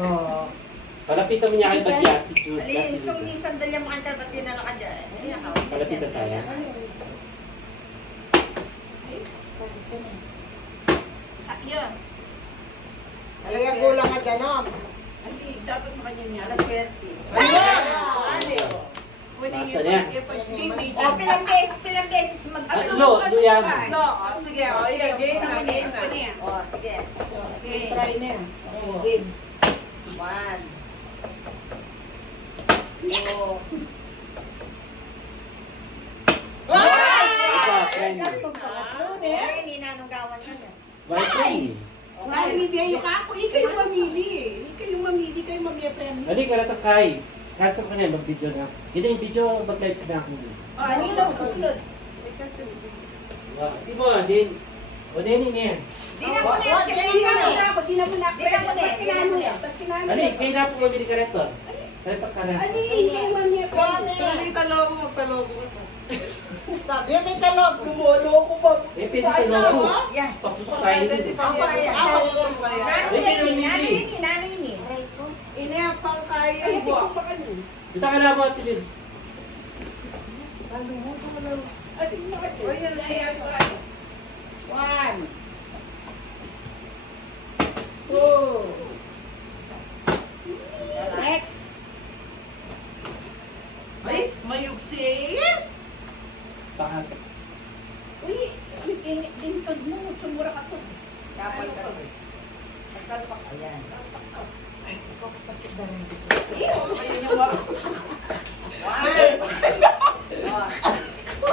Oo. Palapitan mo niya kayo pag-attitude. Alis, kung may sandalya mo kanta, ba't tinala ka dyan? Ayan ka. Palapitan tayo. Sakya. Alay, gulang ka ganon. Ali, dapat makanya alas swerte. Ayun! Basta niya. O, pilang beses Tatlo, luyan. No, sige, o, yan, game na, game na. O, sige. Okay. Try na yan. Win. 1. 2. Ito, friend. Okay, ninanunggawan ka na. By please. Okay. Bibigay ka ako, ikaw yung mamili eh. Ikaw yung mamili, kayo mamili-premyo. Dali ka na ito, Kai. Cancel ka na, mag-video na. Hindi yung video, mag-live ka na ako. O, ano yung susunod? Di mo, din. O, din yan. Di na mo na. Di na mo na. Di na mo na. Bas kinano yan. Bas kinano Dali, yan. kayo na po mamili ka rito. Dali pa ka na. Ano yung mamili-premyo? Dali, talobo, magtalobo ka. Sabi, may talog. Lumoloko ba? Eh, pwede ka logo. Yan. Paputok tayo dito. Nano yun. Ini ang pangkaya mo. Dito ka na mo, Tilin. O, yan, ayan. 1, 2, next. Ay, mayugsi. Baka. Uy, lintod mo. Tsumura ka to. Kapal ka. Nagkalpak. Ayan. Ay, ikaw kasakit na rin dito. Ayun yung mga. 1.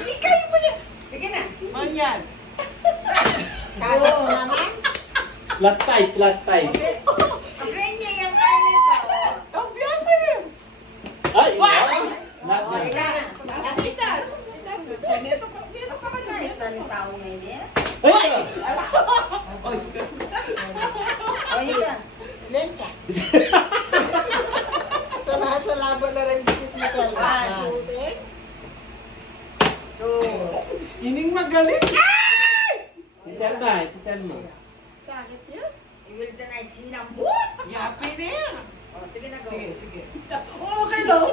Ikay mo na. Sige na. Manyan. Katas na naman. Last time, last time. Ang niya yung kanin ka. Ang biyasa yun. Ay, Wow! lahat O, na. ikaw na. Asita. Meron pa ka na. Ay, tanong tao ngayon eh. Ay, ito. O, ikaw. Ilan ka? Sa nasa laban na rin dito sa Miguel. 2. Ining magaling. Titan na, titan mo. Sakit yun. I-will deny sinambut. Yapi na yan. O, sige na, go. Sige, sige. Okay lang. O,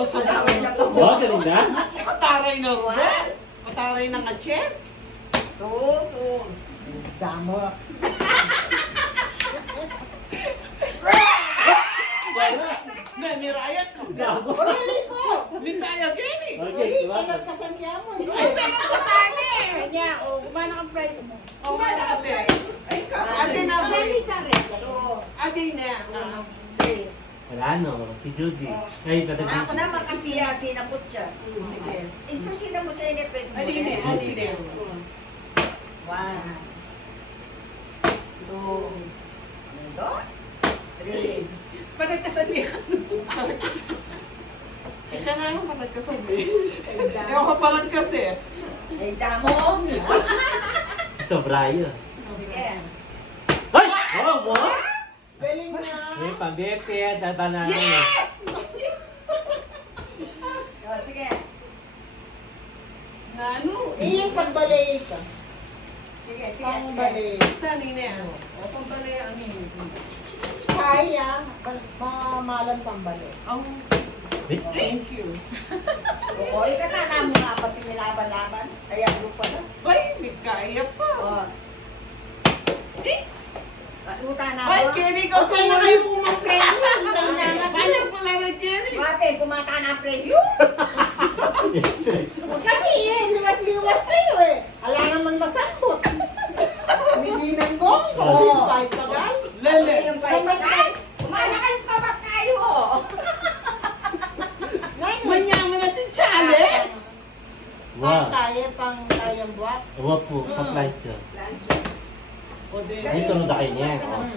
Alawin na Oh, go. galing na. Pataray na Ruben. Pataray ng atchep. 2. Damo. Na, ni Riot. Gago. O, yun ko. Lintaya gini. Okay, Uy, diba? pinagkasan niya mo. di ba? Ay, meron ka sa amin. Kanya, o, kumana kang price mo. O, kumana ka ate. Ay, ate na ba? 2. Ate na. 3. Wala no, si Judy. Ay, patag Ako naman kasi sinambut siya. Sige. Iso sinambut siya, hindi pwede. Aline, aline. 1. 2. 3. Panagkasabi. Ika na yung panagkasabi. Ewan ko parang kasi. Ay, damo. sobra yun. Sige. Ay! Oh, mo? Galing na. May pambepe, banana. Yes! O, sige. Nano? Iyong pagbalay ka. Sige, sige. Pangbalay. Saan yun yan? O, pambalaya ang hindi. Kaya, mamalan pambalay. Ang thank you. O, ikatana mo nga pati nilaban-laban. Kaya lupa na. Ay, may kaya pa. O. Luta na Ay, ako. Kenny, ikaw Okay na kayo kumapremyo. Alam pala na Kenny. Wape, kumata na ang preview. Kasi liwas-liwas kayo eh. Ala naman masambot. Midinan ko. Oo. Kahit tagal. Lele. Yung ay, kumana kayong papak kayo. Manyaman natin challenge. Wow. Pang kayang buwak. Wow po, pa-flight siya. O, de. Ay, tulong na kayo niya. Oh.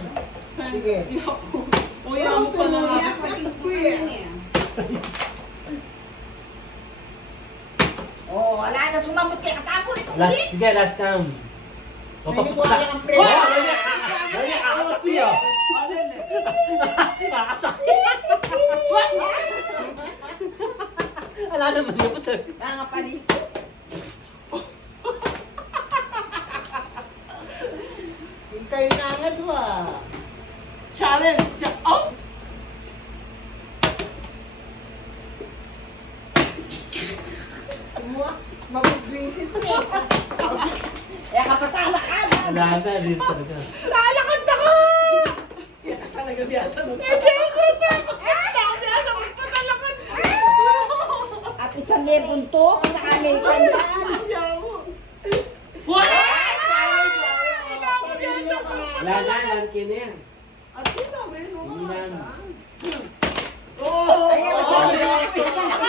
Saan? Sige. Yapo. O, yan mo pala nga. Kuya. Oh, wala na sumamot kay katapon ito. Last, sige, last time. O, May paputok nikuha na. ng premyo. Wow! Dali, akatak niyo. O, lele. Akatak. Wala naman yung puto. Mga paliko. Kayo na nga dua. Challenge. Oh! Mabibwisit na. Kaya kapatala ka na. Wala na, dito talaga. Lalakad ako! Talaga siya sa Hindi ako takot. Hindi ako magpatalakad. At isang may buntok, saka may kanyan. What? Wala na, lankin na yan. At ito, Bren, mo Hindi na. Oh!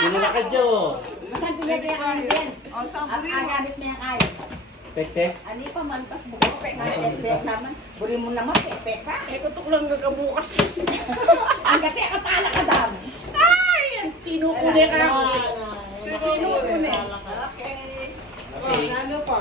Pinalakad siya, oh. Masang tinagaya ka ng dance. Ang Ang sampuri mo. agamit mo yung kain. Pekte. Ani pa man, pas buko, pek naman. Buri mo naman, pek ka. Eh, kutok lang gagabukas. Ang gati, katala ka dam. Ay! Ang sinukuli ka. Sino ko Sinukuli. Okay. Okay. Ano pa?